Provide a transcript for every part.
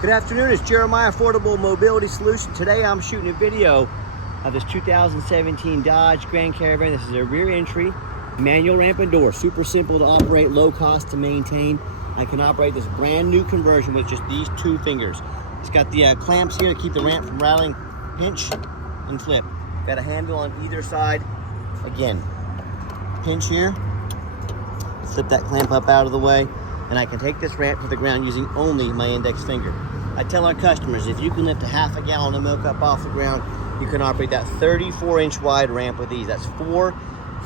Good afternoon, it's Jeremiah Affordable Mobility Solution. Today I'm shooting a video of this 2017 Dodge Grand Caravan. This is a rear entry, manual ramp and door. Super simple to operate, low cost to maintain. I can operate this brand new conversion with just these two fingers. It's got the clamps here to keep the ramp from rattling. Pinch and flip. Got a handle on either side. Again, pinch here, flip that clamp up out of the way, and I can take this ramp to the ground using only my index finger. I tell our customers, if you can lift a half a gallon of milk up off the ground, you can operate that 34-inch wide ramp with these. That's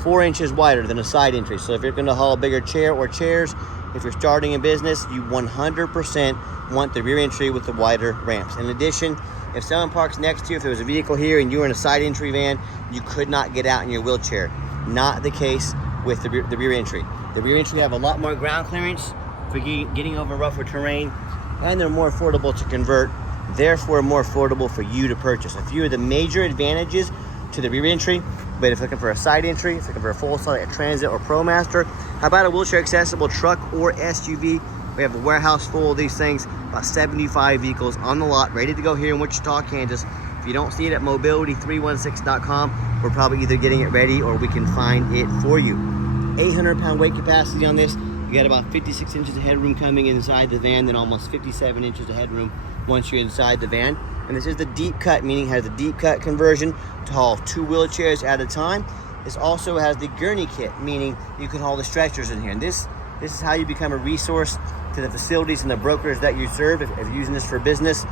four inches wider than a side entry. So if you're going to haul a bigger chair or chairs, if you're starting a business, you 100% want the rear entry with the wider ramps. In addition, if someone parks next to you, if there was a vehicle here and you were in a side entry van, you could not get out in your wheelchair. Not the case with the rear entry. The rear entry have a lot more ground clearance for getting over rougher terrain, and they're more affordable to convert, therefore more affordable for you to purchase. A few of the major advantages to the rear entry, but if you're looking for a side entry, if you're looking for a full side, a Transit or ProMaster, how about a wheelchair accessible truck or SUV? We have a warehouse full of these things, about 75 vehicles on the lot, ready to go here in Wichita, Kansas. If you don't see it at mobility316.com, we're probably either getting it ready or we can find it for you. 800-pound weight capacity on this. You got about 56 inches of headroom coming inside the van, then almost 57 inches of headroom once you're inside the van. And this is the deep cut, meaning it has a deep cut conversion to haul 2 wheelchairs at a time. This also has the Gurney kit, meaning you can haul the stretchers in here. And this is how you become a resource to the facilities and the brokers that you serve. If you're using this for business,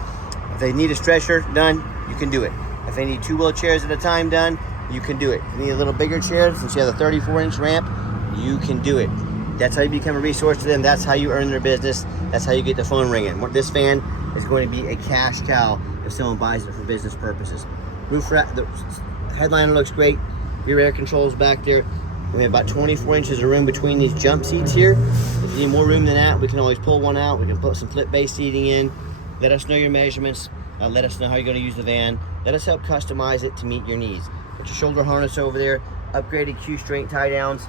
if they need a stretcher done, you can do it. If they need 2 wheelchairs at a time done, you can do it. If you need a little bigger chair, since you have a 34-inch ramp, you can do it. That's how you become a resource to them. That's how you earn their business. That's how you get the phone ringing. This van is going to be a cash cow if someone buys it for business purposes. Roof rack, the headliner looks great. Rear air controls back there. We have about 24 inches of room between these jump seats here. If you need more room than that, we can always pull one out. We can put some flip-based seating in. Let us know your measurements. Let us know how you're going to use the van. Let us help customize it to meet your needs. Put your shoulder harness over there. Upgraded Q-strength tie downs.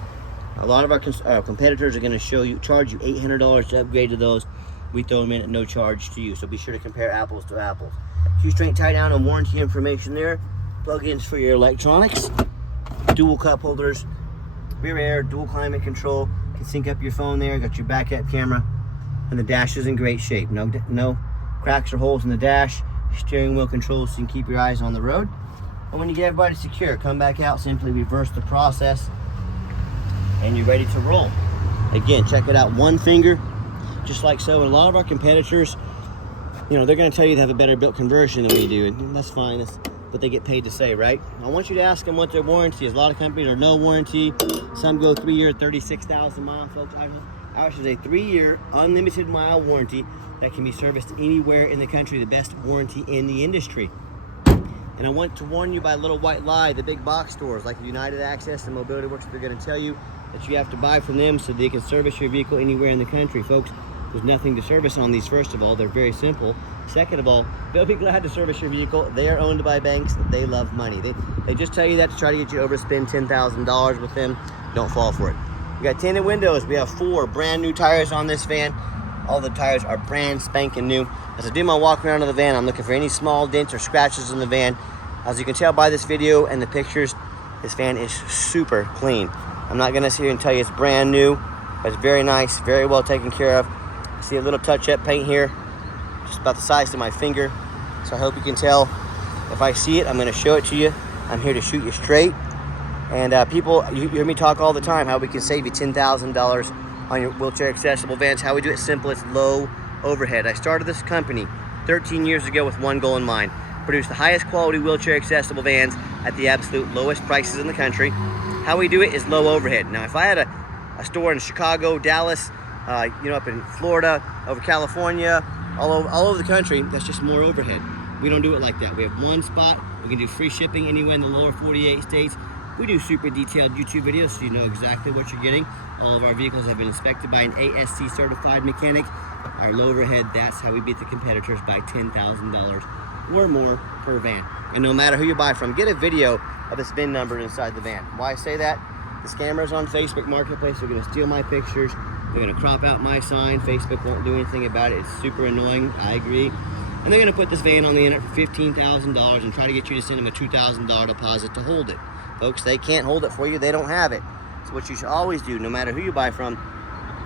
A lot of our competitors are going to charge you $800 to upgrade to those. We throw them in at no charge to you, so be sure to compare apples to apples. Q-strength tie down and warranty information there. Plug-ins for your electronics. Dual cup holders. Rear air, dual climate control. You can sync up your phone there. Got your backup camera. And the dash is in great shape. No cracks or holes in the dash. Steering wheel controls so you can keep your eyes on the road. And when you get everybody secure, come back out, simply reverse the process, and you're ready to roll. Again, check it out, one finger, just like so. And a lot of our competitors, they're going to tell you they have a better built conversion than we do, and that's fine. That's what they get paid to say, right? I want you to ask them what their warranty is. A lot of companies are no warranty. Some go 3-year, 36,000 mile, folks. Ours is a 3-year unlimited mile warranty that can be serviced anywhere in the country. The best warranty in the industry. And I want to warn you by a little white lie, the big box stores like United Access and Mobility Works, they're going to tell you that you have to buy from them so they can service your vehicle anywhere in the country. Folks, there's nothing to service on these. First of all, they're very simple. Second of all, they'll be glad to service your vehicle. They are owned by banks. They love money. They just tell you that to try to get you to overspend $10,000 with them. Don't fall for it. We got tinted windows. We have 4 brand new tires on this van. All the tires are brand spanking new. As I do my walk around of the van, I'm looking for any small dents or scratches in the van. As you can tell by this video and the pictures, this van is super clean. I'm not gonna sit here and tell you it's brand new, but it's very nice, very well taken care of. I see a little touch-up paint here, just about the size of my finger. So I hope you can tell. If I see it, I'm gonna show it to you. I'm here to shoot you straight. And people, you hear me talk all the time how we can save you $10,000 on your wheelchair accessible vans. How we do it simple, it's low overhead. I started this company 13 years ago with one goal in mind: produce the highest quality wheelchair accessible vans at the absolute lowest prices in the country. How we do it is low overhead. Now, if I had a store in Chicago, Dallas, up in Florida, over California, all over the country, that's just more overhead. We don't do it like that. We have one spot. We can do free shipping anywhere in the lower 48 states. We do super detailed YouTube videos so you know exactly what you're getting. All of our vehicles have been inspected by an ASC certified mechanic. Our low overhead, that's how we beat the competitors by $10,000 or more per van. And no matter who you buy from, get a video of this VIN number inside the van. Why I say that? The scammers on Facebook Marketplace are going to steal my pictures, They're gonna crop out my sign. Facebook won't do anything about it. It's super annoying, I agree. And they're gonna put this van on the internet for $15,000 and try to get you to send them a $2,000 deposit to hold it. Folks, they can't hold it for you, they don't have it. So what you should always do, no matter who you buy from,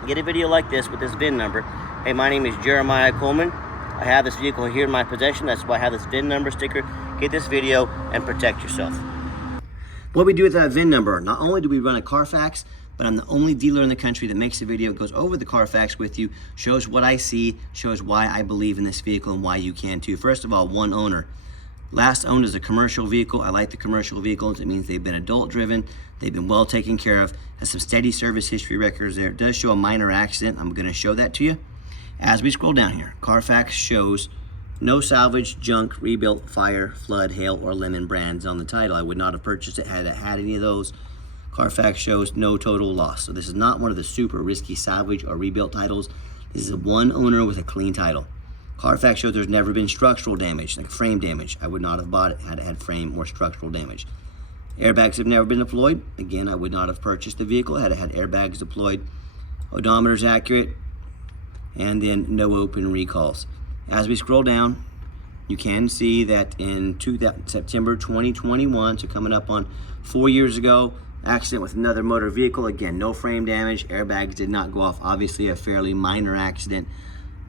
get a video like this with this VIN number. Hey, my name is Jeremiah Coleman. I have this vehicle here in my possession. That's why I have this VIN number sticker. Get this video and protect yourself. What we do with that VIN number, not only do we run a Carfax, but I'm the only dealer in the country that makes a video, goes over the Carfax with you, shows what I see, shows why I believe in this vehicle and why you can too. First of all, one owner. Last owned is a commercial vehicle. I like the commercial vehicles. It means they've been adult driven, they've been well taken care of, has some steady service history records there. It does show a minor accident. I'm gonna show that to you. As we scroll down here, Carfax shows no salvage, junk, rebuilt, fire, flood, hail, or lemon brands on the title. I would not have purchased it had it had any of those. Carfax shows no total loss. So this is not one of the super risky salvage or rebuilt titles. This is a one owner with a clean title. Carfax shows there's never been structural damage, like frame damage. I would not have bought it had it had frame or structural damage. Airbags have never been deployed. Again, I would not have purchased the vehicle had it had airbags deployed. Odometer's accurate. And then no open recalls. As we scroll down, you can see that in September 2021, so coming up on 4 years ago, accident with another motor vehicle. Again, no frame damage, airbags did not go off. Obviously a fairly minor accident.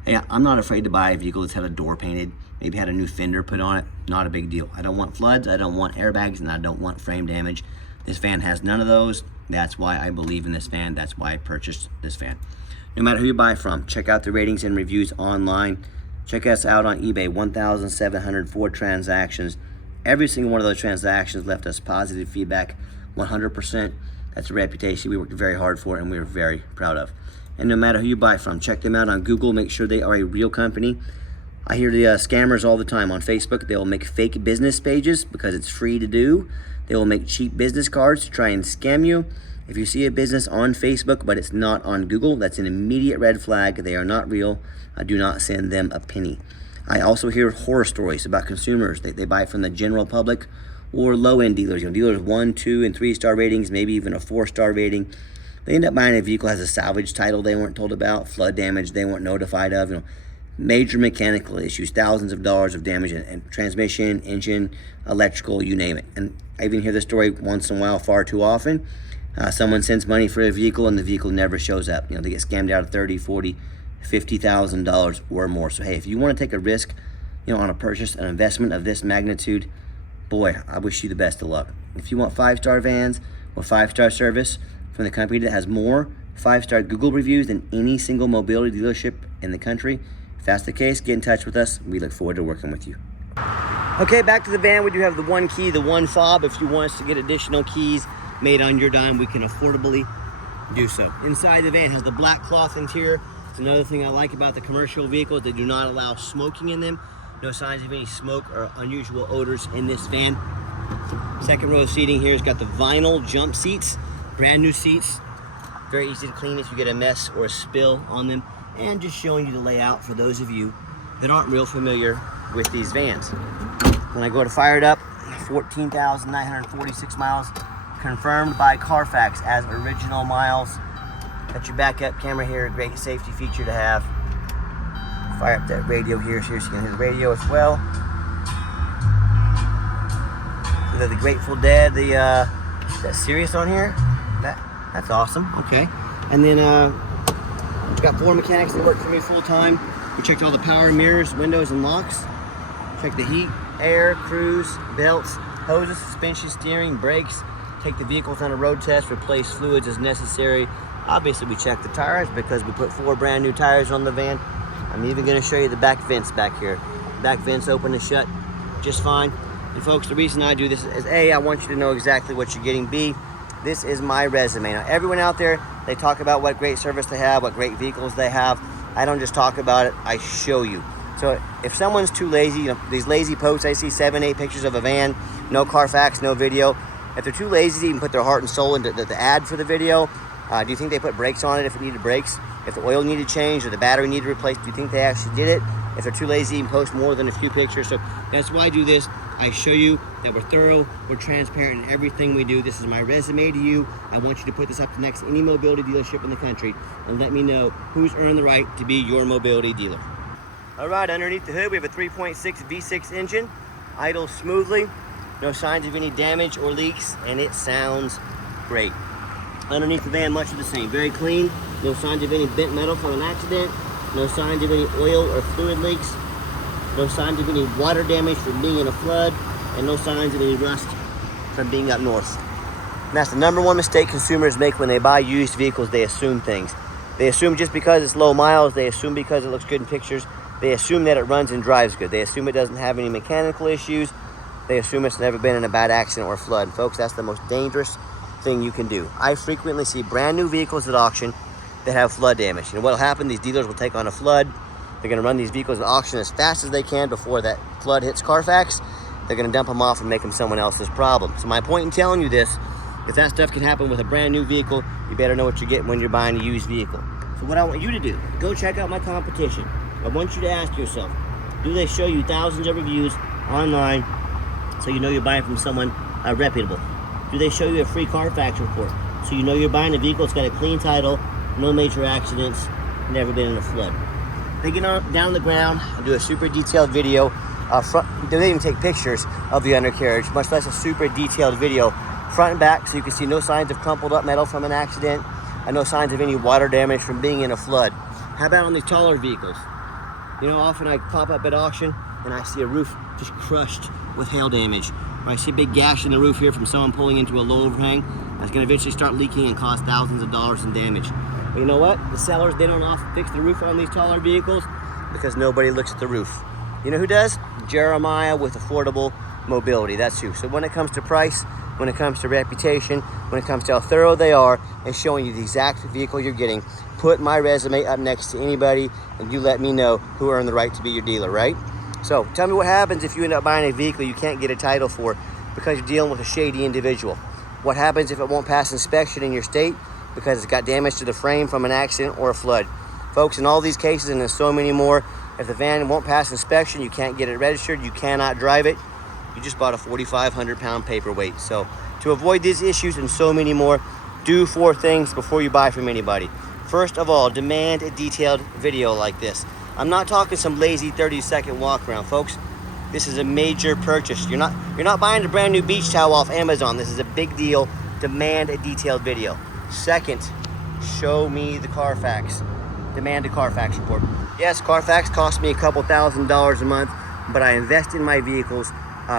Hey, I'm not afraid to buy a vehicle that's had a door painted, maybe had a new fender put on it. Not a big deal. I don't want floods, I don't want airbags, and I don't want frame damage. This van has none of those. That's why I believe in this van. That's why I purchased this van. No matter who you buy from, check out the ratings and reviews online. Check us out on eBay, 1,704 transactions. Every single one of those transactions left us positive feedback, 100%. That's a reputation we worked very hard for and we're very proud of. And no matter who you buy from, check them out on Google, make sure they are a real company. I hear the scammers all the time on Facebook. They will make fake business pages because it's free to do. They will make cheap business cards to try and scam you. If you see a business on Facebook, but it's not on Google, that's an immediate red flag. They are not real. Do not send them a penny. I also hear horror stories about consumers. They buy from the general public or low-end dealers. Dealers 1, 2, and 3-star ratings, maybe even a 4-star rating. They end up buying a vehicle that has a salvage title they weren't told about, flood damage they weren't notified of, major mechanical issues, thousands of dollars of damage in transmission, engine, electrical, you name it. And I even hear this story once in a while, far too often. Someone sends money for a vehicle and the vehicle never shows up. They get scammed out of $30,000, $40,000, $50,000 or more. So hey, if you want to take a risk, on a purchase, an investment of this magnitude, boy, I wish you the best of luck. If you want 5-star vans or 5-star service from the company that has more 5-star Google reviews than any single mobility dealership in the country, if that's the case, get in touch with us. We look forward to working with you. Okay, back to the van. We do have the one key, the one fob. If you want us to get additional keys made on your dime, we can affordably do so. Inside the van has the black cloth interior. It's another thing I like about the commercial vehicles. They do not allow smoking in them. No signs of any smoke or unusual odors in this van. Second row seating here has got the vinyl jump seats, brand new seats. Very easy to clean if you get a mess or a spill on them. And just showing you the layout for those of you that aren't real familiar with these vans. When I go to fire it up, 14,946 miles. Confirmed by Carfax as original miles. Got your backup camera here, a great safety feature to have. Fire up that radio here so you can hear the radio as well. The Grateful Dead, is that Sirius on here? That's awesome, okay. And then got 4 mechanics that work for me full time. We checked all the power mirrors, windows, and locks. Check the heat, air, cruise, belts, hoses, suspension, steering, brakes. Take the vehicles on a road test, replace fluids as necessary. Obviously we check the tires because we put 4 brand new tires on the van. I'm even going to show you the back vents back here. Back vents open and shut just fine. And folks, the reason I do this is A, I want you to know exactly what you're getting. B, this is my resume. Now everyone out there, they talk about what great service they have, what great vehicles they have. I don't just talk about it, I show you. So if someone's too lazy, these lazy posts, I see 7, 8 pictures of a van, no Carfax, no video. If they're too lazy to even put their heart and soul into the ad for the video, do you think they put brakes on it if it needed brakes? If the oil needed changed or the battery needed replaced, do you think they actually did it? if they're too lazy, even post more than a few pictures. So that's why I do this. I show you that we're thorough, we're transparent in everything we do. This is my resume to you. I want you to put this up to next to any mobility dealership in the country and let me know who's earned the right to be your mobility dealer. All right, underneath the hood, we have a 3.6 V6 engine, idles smoothly, no signs of any damage or leaks, and it sounds great. Underneath the van, much of the same, very clean, no signs of any bent metal from an accident, no signs of any oil or fluid leaks, no signs of any water damage from being in a flood, and no signs of any rust from being up north. And that's the number one mistake consumers make when they buy used vehicles. They assume things. They assume just because it's low miles, they assume because it looks good in pictures, they assume that it runs and drives good. They assume it doesn't have any mechanical issues. They assume it's never been in a bad accident or flood. Folks, that's the most dangerous thing you can do. I frequently see brand new vehicles at auction that have flood damage. And what'll happen, these dealers will take on a flood. They're gonna run these vehicles at auction as fast as they can before that flood hits Carfax. They're gonna dump them off and make them someone else's problem. So my point in telling you this, if that stuff can happen with a brand new vehicle, you better know what you're getting when you're buying a used vehicle. So what I want you to do, go check out my competition. I want you to ask yourself, do they show you thousands of reviews online so you know you're buying from someone reputable? Do they show you a free Carfax report so you know you're buying a vehicle that's got a clean title, no major accidents, never been in a flood? They get down on the ground and do a super detailed video. They don't even take pictures of the undercarriage, much less a super detailed video front and back, so you can see no signs of crumpled up metal from an accident and no signs of any water damage from being in a flood. How about on these taller vehicles? You know, often I pop up at auction and I see a roof just crushed with hail damage. Or I see a big gash in the roof here from someone pulling into a low overhang. That's gonna eventually start leaking and cost thousands of dollars in damage. But you know what? The sellers, they don't often fix the roof on these taller vehicles because nobody looks at the roof. You know who does? Jeremiah with Affordable Mobility, that's who. So when it comes to price, when it comes to reputation, when it comes to how thorough they are and showing you the exact vehicle you're getting, put my resume up next to anybody and you let me know who earned the right to be your dealer, right? So tell me what happens if you end up buying a vehicle you can't get a title for because you're dealing with a shady individual. What happens if it won't pass inspection in your state because it's got damage to the frame from an accident or a flood? Folks, in all these cases and in so many more, if the van won't pass inspection, you can't get it registered, you cannot drive it, you just bought a 4,500 pound paperweight. So to avoid these issues and so many more, do 4 things before you buy from anybody. First of all, demand a detailed video like this. I'm not talking some lazy 30-second walk around, folks. This is a major purchase. You're not buying a brand new beach towel off Amazon. This is a big deal. Demand a detailed video. Second, show me the Carfax. Demand a Carfax report. Yes, Carfax costs me a couple $1,000s a month, but I invest in my vehicles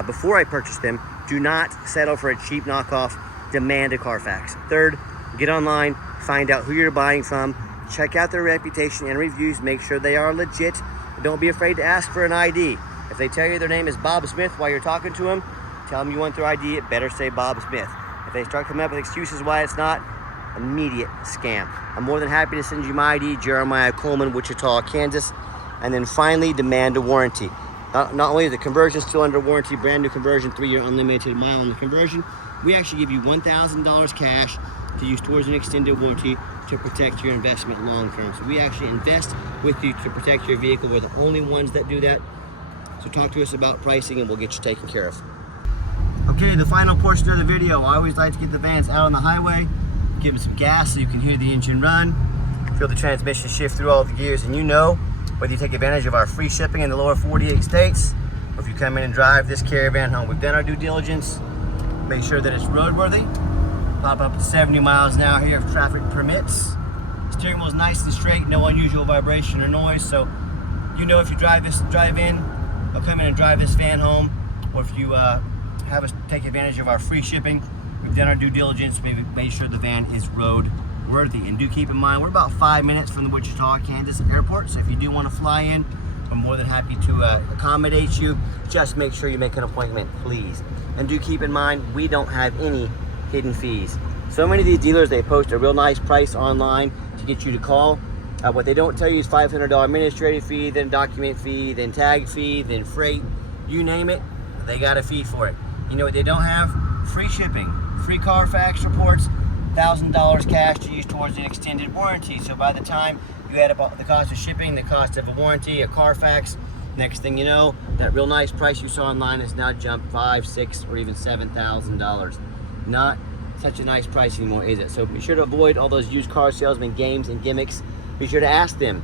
before I purchase them. Do not settle for a cheap knockoff. Demand a Carfax. Third, get online, find out who you're buying from, check out their reputation and reviews, make sure they are legit. Don't be afraid to ask for an ID. If they tell you their name is Bob Smith while you're talking to them, tell them you want their ID, it better say Bob Smith. If they start coming up with excuses why it's not, immediate scam. I'm more than happy to send you my ID, Jeremiah Coleman, Wichita, Kansas. And then finally, demand a warranty. Not only is the conversion still under warranty, brand new conversion, 3-year unlimited mile on the conversion, we actually give you $1,000 cash to use towards an extended warranty to protect your investment long term. So we actually invest with you to protect your vehicle. We're the only ones that do that. So talk to us about pricing and we'll get you taken care of. Okay, the final portion of the video. I always like to get the vans out on the highway, give them some gas so you can hear the engine run, feel the transmission shift through all the gears, and you know, whether you take advantage of our free shipping in the lower 48 states, or if you come in and drive this caravan home. We've done our due diligence, make sure that it's roadworthy, pop up to 70 miles an hour here if traffic permits. Steering wheel's nice and straight, no unusual vibration or noise, so you know if you drive in, or come in and drive this van home, or if you have us take advantage of our free shipping, we've done our due diligence, we've made sure the van is road worthy. And do keep in mind, we're about 5 minutes from the Wichita, Kansas airport, so if you do want to fly in, we're more than happy to accommodate you. Just make sure you make an appointment, please. And do keep in mind, we don't have any hidden fees. So many of these dealers, they post a real nice price online to get you to call. What they don't tell you is $500 administrative fee, then document fee, then tag fee, then freight, you name it, they got a fee for it. You know what they don't have? Free shipping, free Carfax reports, $1,000 cash to use towards an extended warranty. So by the time You add up the cost of shipping, the cost of a warranty, a Carfax. Next thing you know, that real nice price you saw online has now jumped $5,000, $6,000, or even $7,000. Not such a nice price anymore, is it? So be sure to avoid all those used car salesman games and gimmicks. Be sure to ask them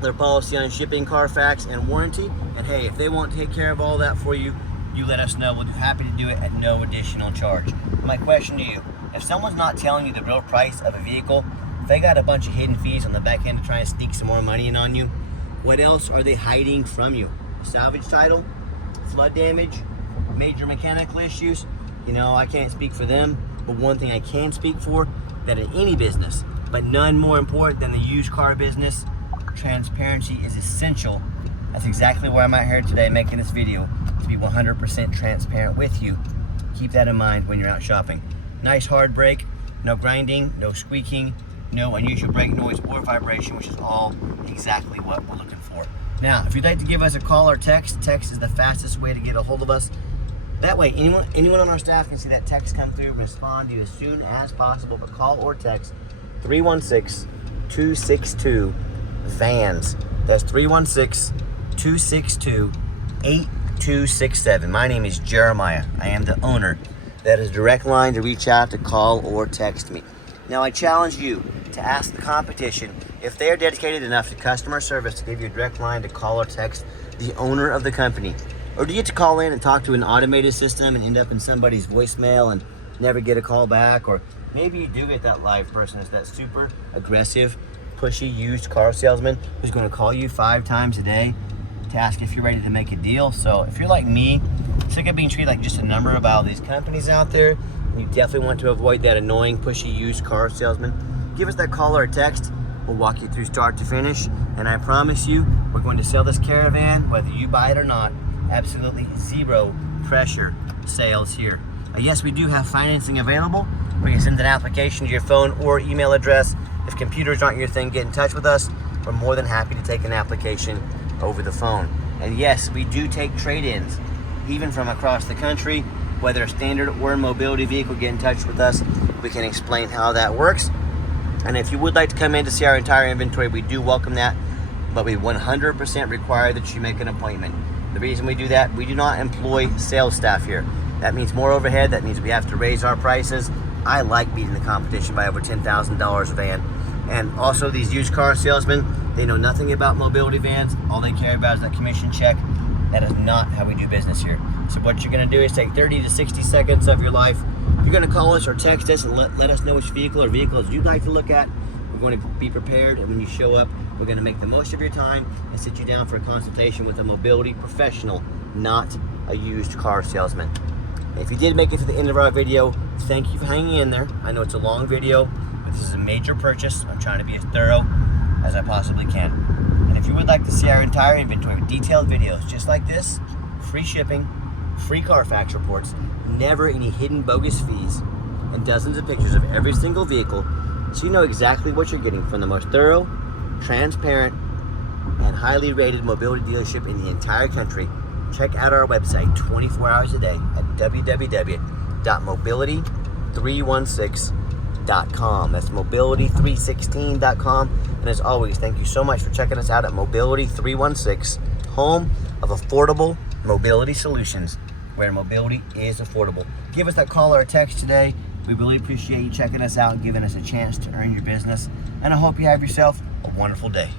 their policy on shipping, Carfax, and warranty. And hey, if they won't take care of all that for you, you let us know. We'll be happy to do it at no additional charge. My question to you, if someone's not telling you the real price of a vehicle, if they got a bunch of hidden fees on the back end to try and sneak some more money in on you, what else are they hiding from you? Salvage title, flood damage, major mechanical issues. You know, I can't speak for them, but one thing I can speak for, that in any business, but none more important than the used car business, transparency is essential. That's exactly why I'm out here today making this video, to be 100% transparent with you. Keep that in mind when you're out shopping. Nice hard brake, no grinding, no squeaking, no unusual brake noise or vibration, which is all exactly what we're looking for. Now, if you'd like to give us a call or text is the fastest way to get a hold of us. That way, anyone on our staff can see that text come through and respond to you as soon as possible. But call or text 316-262-VANS. That's 316-262-8267. My name is Jeremiah. I am the owner. That is a direct line to reach out, to call or text me. Now, I challenge you to ask the competition if they are dedicated enough to customer service to give you a direct line to call or text the owner of the company. Or do you get to call in and talk to an automated system and end up in somebody's voicemail and never get a call back? Or maybe you do get that live person, it's that super aggressive, pushy used car salesman who's going to call you 5 times a day to ask if you're ready to make a deal. So if you're like me, sick of being treated like just a number by all these companies out there, and you definitely want to avoid that annoying, pushy used car salesman, give us that call or text. We'll walk you through start to finish, and I promise you, we're going to sell this Caravan, whether you buy it or not. Absolutely zero pressure sales here. Yes, we do have financing available. We can send an application to your phone or email address. If computers aren't your thing, get in touch with us. We're more than happy to take an application over the phone. And yes, we do take trade-ins, even from across the country. Whether a standard or a mobility vehicle, get in touch with us. We can explain how that works. And if you would like to come in to see our entire inventory, we do welcome that, but we 100% require that you make an appointment. The reason we do that, we do not employ sales staff here. That means more overhead. That means we have to raise our prices. I like beating the competition by over $10,000 a van. And also these used car salesmen, they know nothing about mobility vans. All they care about is that commission check. That is not how we do business here. So what you're gonna do is take 30 to 60 seconds of your life. You're gonna call us or text us and let us know which vehicle or vehicles you'd like to look at. We're going to be prepared, and when you show up, we're going to make the most of your time and sit you down for a consultation with a mobility professional, not a used car salesman. If you did make it to the end of our video, thank you for hanging in there. I know it's a long video, but this is a major purchase. I'm trying to be as thorough as I possibly can. And if you would like to see our entire inventory with detailed videos just like this, free shipping, free Carfax reports, never any hidden bogus fees, and dozens of pictures of every single vehicle, so you know exactly what you're getting from the most thorough, transparent, and highly rated mobility dealership in the entire country, check out our website 24 hours a day at www.mobility316.com. That's mobility316.com. And as always, thank you so much for checking us out at Mobility 316, home of affordable mobility solutions, where mobility is affordable. Give us that call or a text today. We really appreciate you checking us out and giving us a chance to earn your business. And I hope you have yourself a wonderful day.